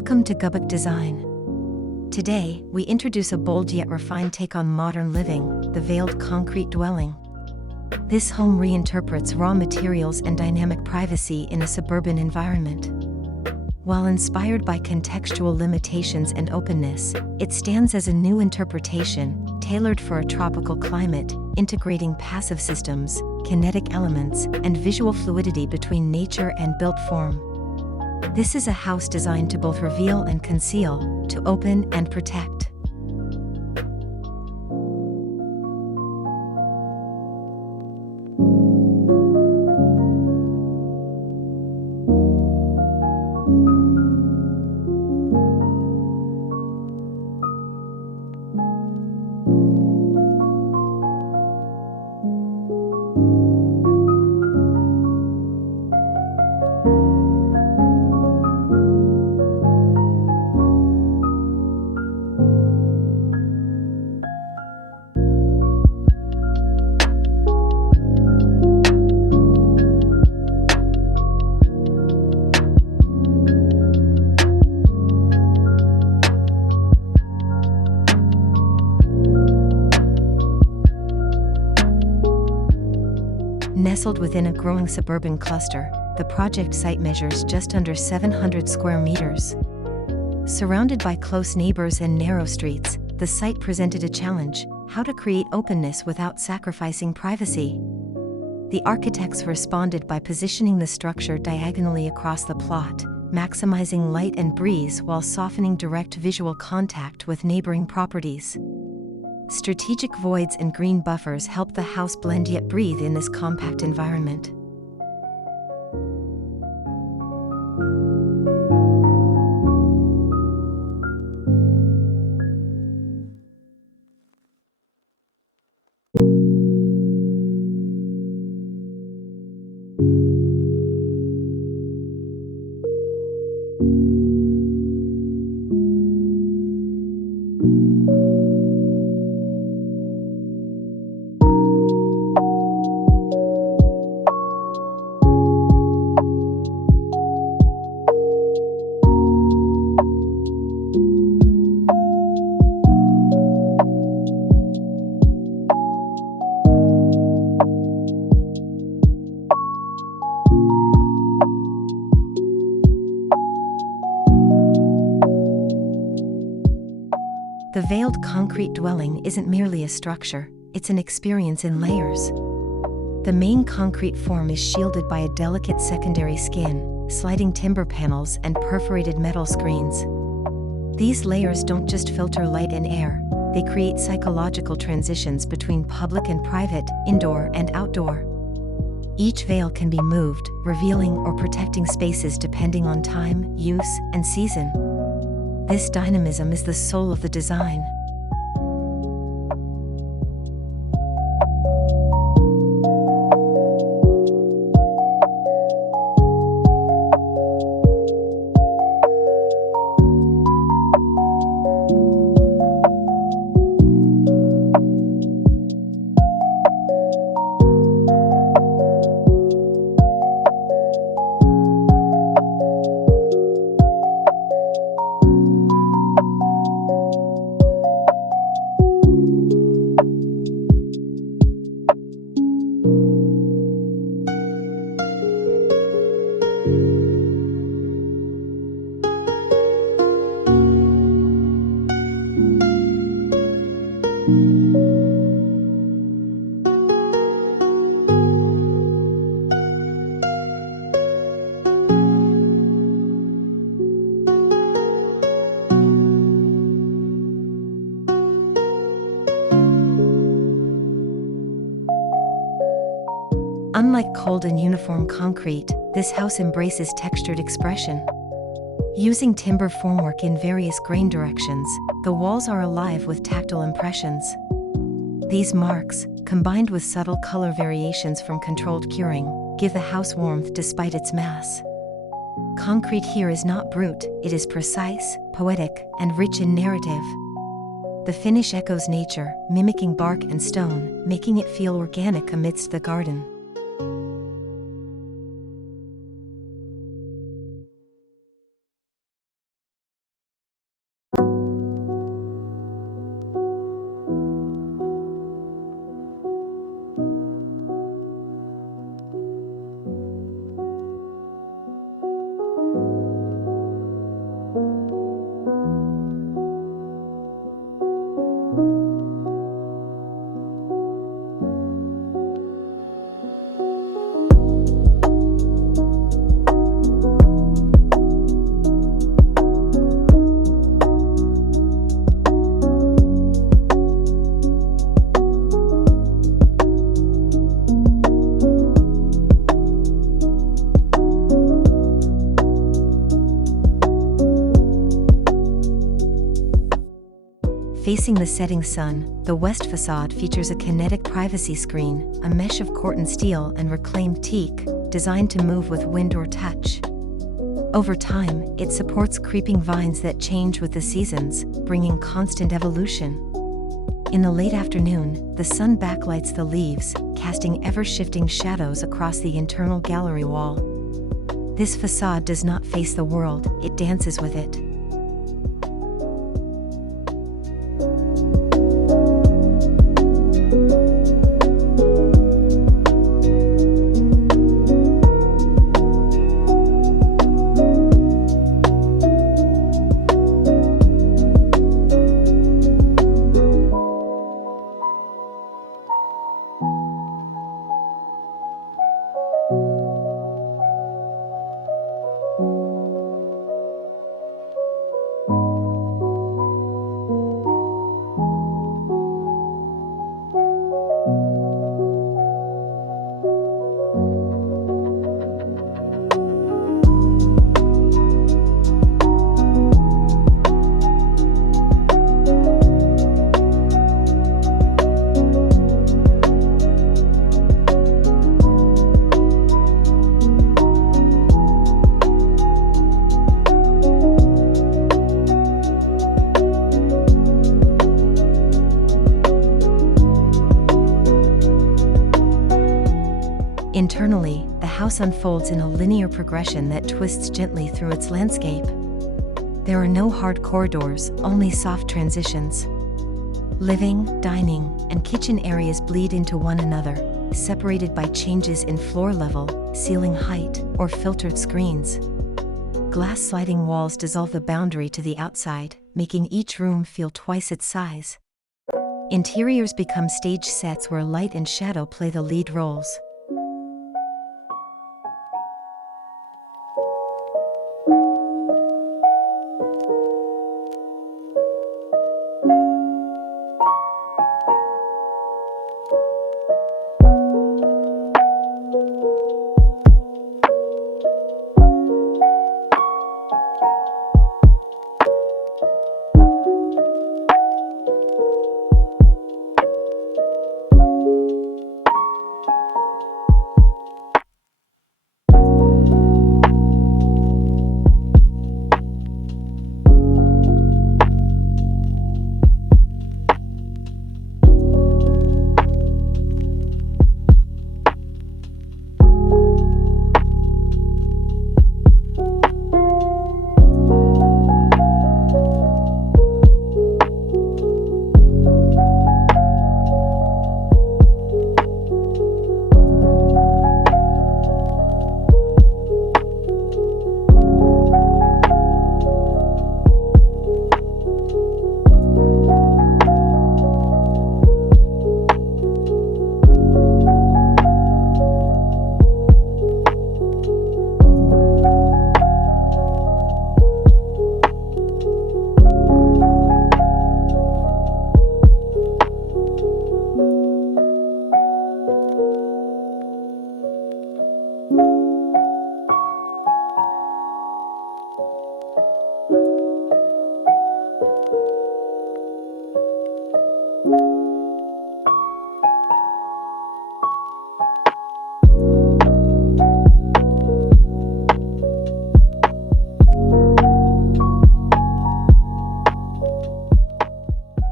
Welcome to Gubbock Design. Today, we introduce a bold yet refined take on modern living, the veiled concrete dwelling. This home reinterprets raw materials and dynamic privacy in a suburban environment. While inspired by contextual limitations and openness, it stands as a new interpretation, tailored for a tropical climate, integrating passive systems, kinetic elements, and visual fluidity between nature and built form. This is a house designed to both reveal and conceal, to open and protect. Nestled within a growing suburban cluster, the project site measures just under 700 square meters. Surrounded by close neighbors and narrow streets, the site presented a challenge: how to create openness without sacrificing privacy. The architects responded by positioning the structure diagonally across the plot, maximizing light and breeze while softening direct visual contact with neighboring properties. Strategic voids and green buffers help the house blend yet breathe in this compact environment. The veiled concrete dwelling isn't merely a structure, it's an experience in layers. The main concrete form is shielded by a delicate secondary skin, sliding timber panels, and perforated metal screens. These layers don't just filter light and air, they create psychological transitions between public and private, indoor and outdoor. Each veil can be moved, revealing or protecting spaces depending on time, use, and season. This dynamism is the soul of the design. Unlike cold and uniform concrete, this house embraces textured expression. Using timber formwork in various grain directions, the walls are alive with tactile impressions. These marks, combined with subtle color variations from controlled curing, give the house warmth despite its mass. Concrete here is not brute, it is precise, poetic, and rich in narrative. The finish echoes nature, mimicking bark and stone, making it feel organic amidst the garden. Facing the setting sun, the west facade features a kinetic privacy screen, a mesh of corten steel and reclaimed teak, designed to move with wind or touch. Over time, it supports creeping vines that change with the seasons, bringing constant evolution. In the late afternoon, the sun backlights the leaves, casting ever-shifting shadows across the internal gallery wall. This facade does not face the world, it dances with it. Internally, the house unfolds in a linear progression that twists gently through its landscape. There are no hard corridors, only soft transitions. Living, dining, and kitchen areas bleed into one another, separated by changes in floor level, ceiling height, or filtered screens. Glass sliding walls dissolve the boundary to the outside, making each room feel twice its size. Interiors become stage sets where light and shadow play the lead roles.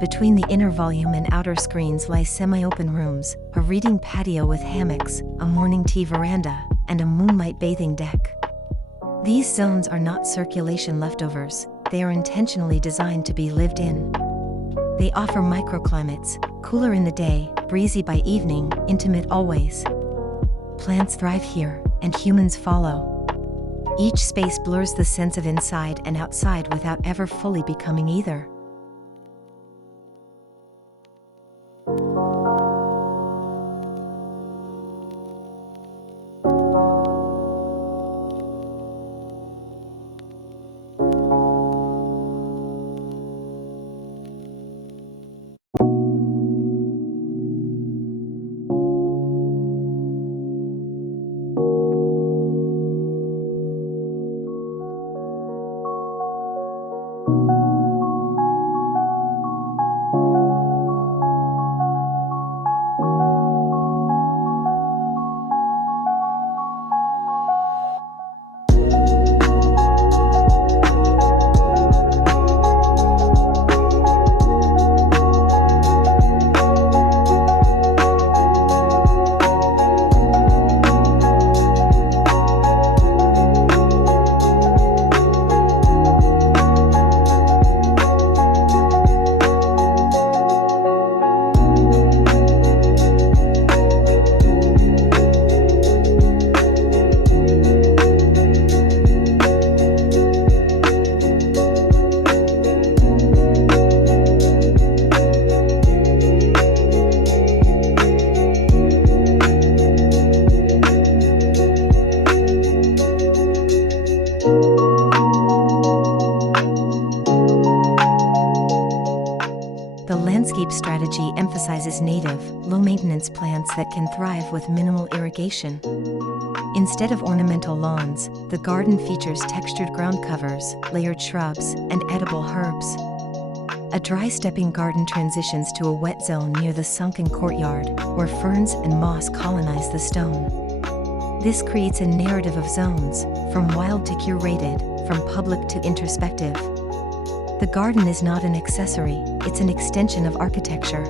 Between the inner volume and outer screens lie semi-open rooms, a reading patio with hammocks, a morning tea veranda, and a moonlight bathing deck. These zones are not circulation leftovers, they are intentionally designed to be lived in. They offer microclimates, cooler in the day, breezy by evening, intimate always. Plants thrive here, and humans follow. Each space blurs the sense of inside and outside without ever fully becoming either. uses native, low-maintenance plants that can thrive with minimal irrigation. Instead of ornamental lawns, the garden features textured ground covers, layered shrubs, and edible herbs. A dry stepping garden transitions to a wet zone near the sunken courtyard, where ferns and moss colonize the stone. This creates a narrative of zones, from wild to curated, from public to introspective. The garden is not an accessory, it's an extension of architecture.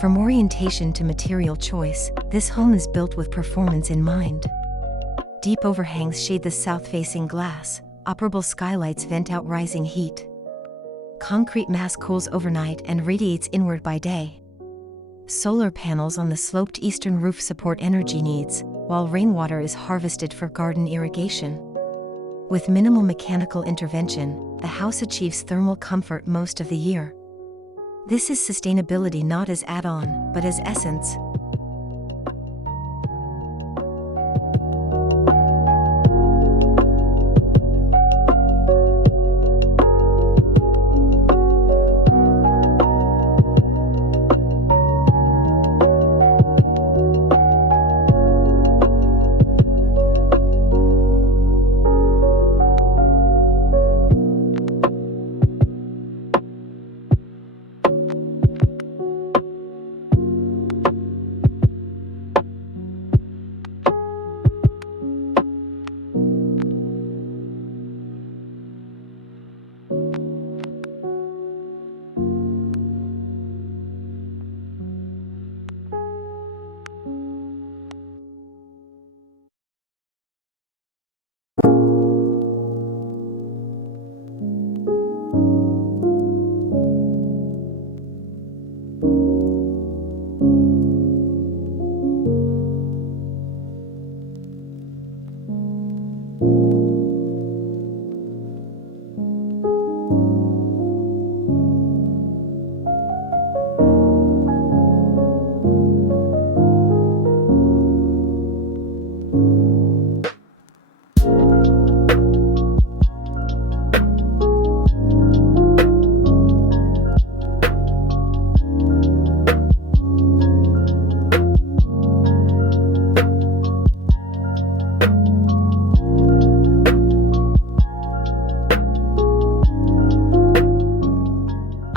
From orientation to material choice, this home is built with performance in mind. Deep overhangs shade the south-facing glass, operable skylights vent out rising heat. Concrete mass cools overnight and radiates inward by day. Solar panels on the sloped eastern roof support energy needs, while rainwater is harvested for garden irrigation. With minimal mechanical intervention, the house achieves thermal comfort most of the year. This is sustainability not as add-on, but as essence.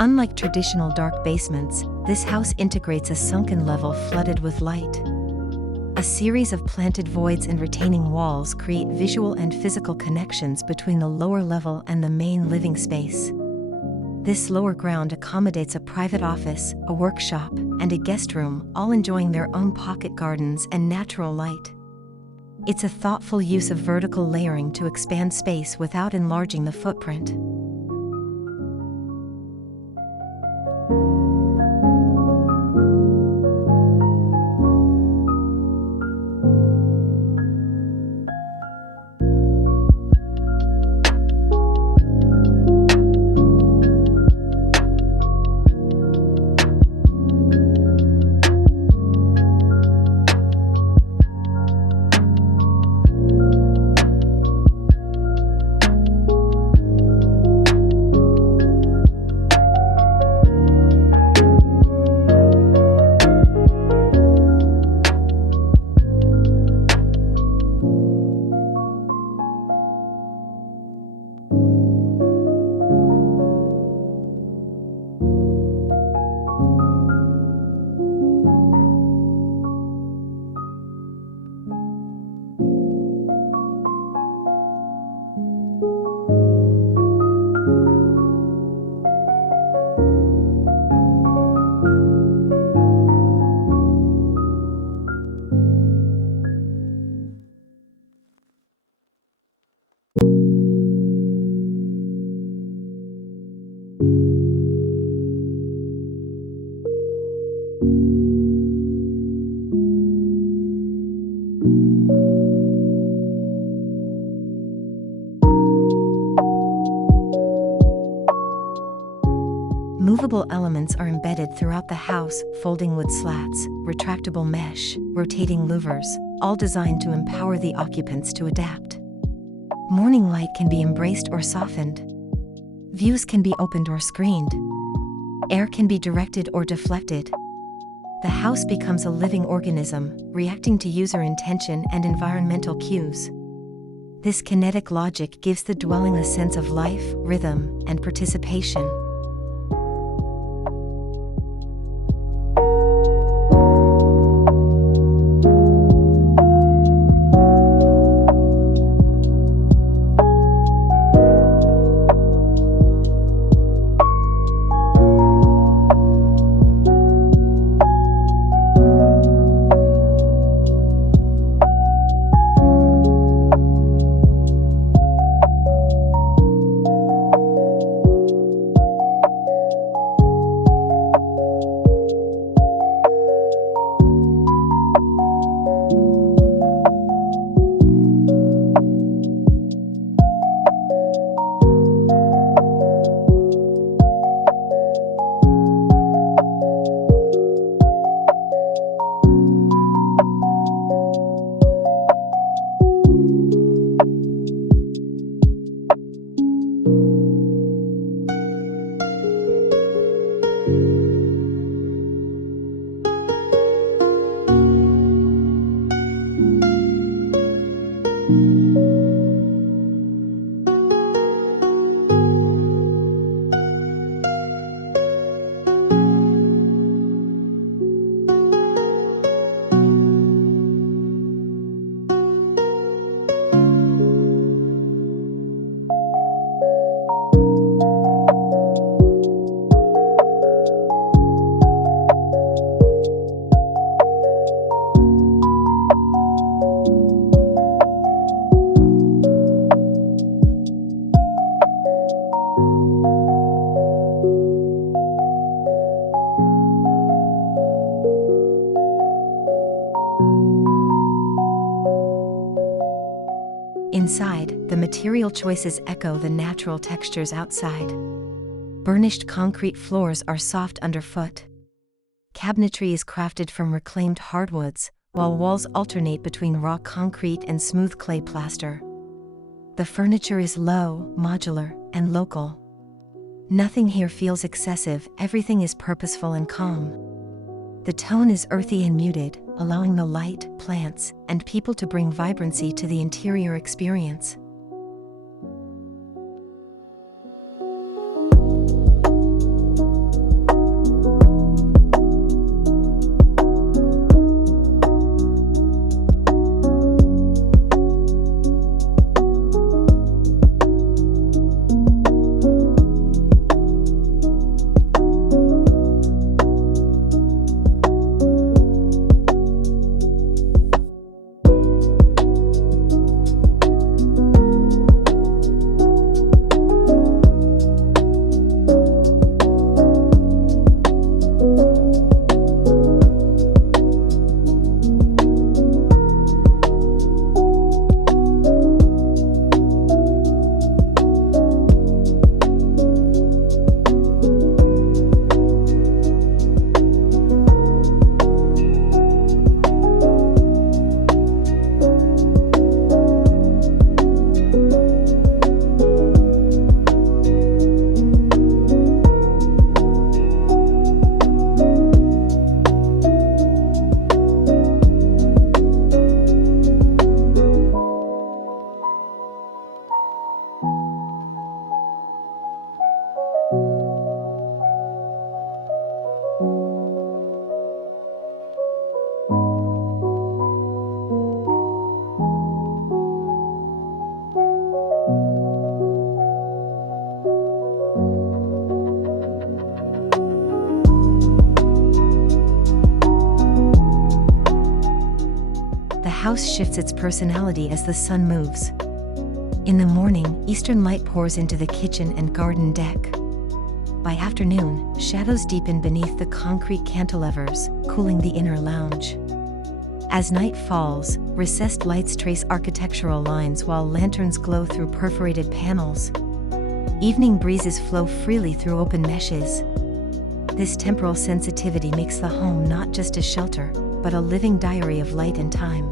Unlike traditional dark basements, this house integrates a sunken level flooded with light. A series of planted voids and retaining walls create visual and physical connections between the lower level and the main living space. This lower ground accommodates a private office, a workshop, and a guest room, all enjoying their own pocket gardens and natural light. It's a thoughtful use of vertical layering to expand space without enlarging the footprint. Movable elements are embedded throughout the house: folding wood slats, retractable mesh, rotating louvers, all designed to empower the occupants to adapt. Morning light can be embraced or softened. Views can be opened or screened. Air can be directed or deflected. The house becomes a living organism, reacting to user intention and environmental cues. This kinetic logic gives the dwelling a sense of life, rhythm, and participation. Inside, the material choices echo the natural textures outside. Burnished concrete floors are soft underfoot. Cabinetry is crafted from reclaimed hardwoods, while walls alternate between raw concrete and smooth clay plaster. The furniture is low, modular, and local. Nothing here feels excessive, everything is purposeful and calm. The tone is earthy and muted, allowing the light, plants, and people to bring vibrancy to the interior experience. house shifts its personality as the sun moves. In the morning, eastern light pours into the kitchen and garden deck. By afternoon, shadows deepen beneath the concrete cantilevers, cooling the inner lounge. As night falls, recessed lights trace architectural lines while lanterns glow through perforated panels. Evening breezes flow freely through open meshes. This temporal sensitivity makes the home not just a shelter, but a living diary of light and time.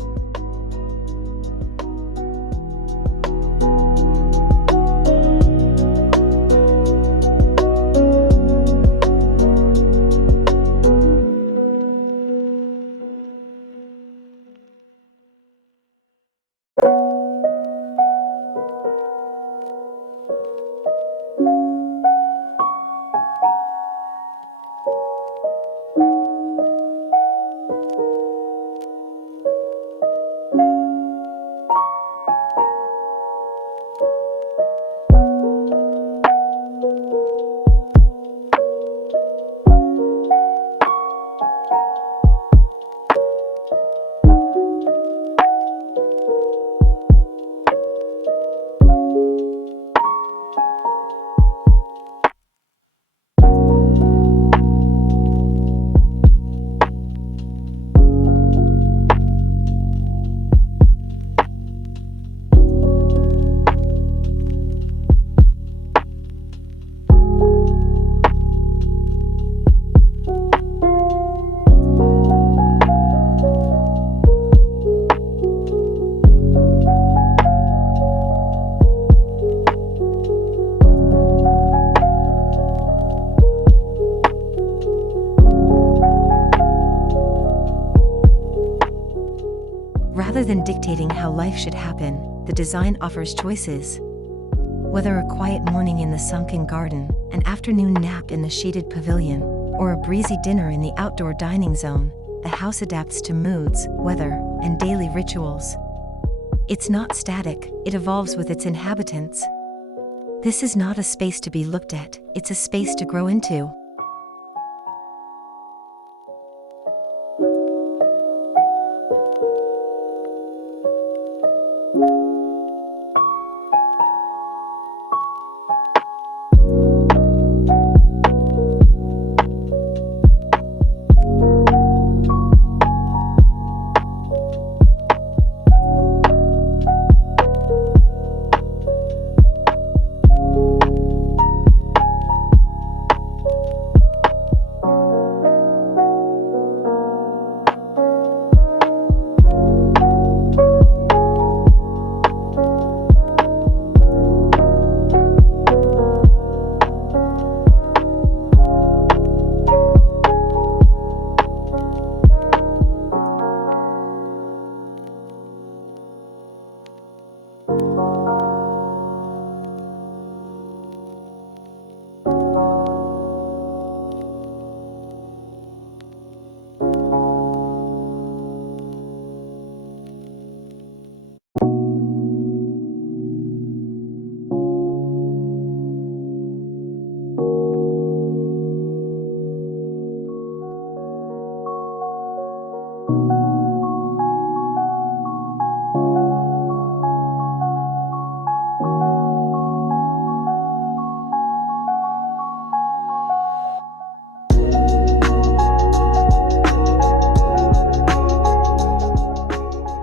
Rather than dictating how life should happen, the design offers choices. Whether a quiet morning in the sunken garden, an afternoon nap in the shaded pavilion, or a breezy dinner in the outdoor dining zone, the house adapts to moods, weather, and daily rituals. It's not static, it evolves with its inhabitants. This is not a space to be looked at, it's a space to grow into.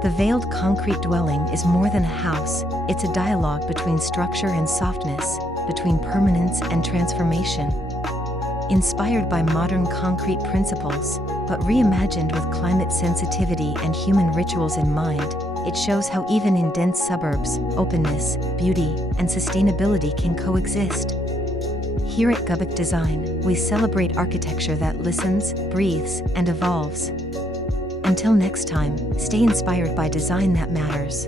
The veiled concrete dwelling is more than a house, it's a dialogue between structure and softness, between permanence and transformation. Inspired by modern concrete principles, but reimagined with climate sensitivity and human rituals in mind, it shows how even in dense suburbs, openness, beauty, and sustainability can coexist. Here at Gubbock Design, we celebrate architecture that listens, breathes, and evolves. Until next time, stay inspired by design that matters.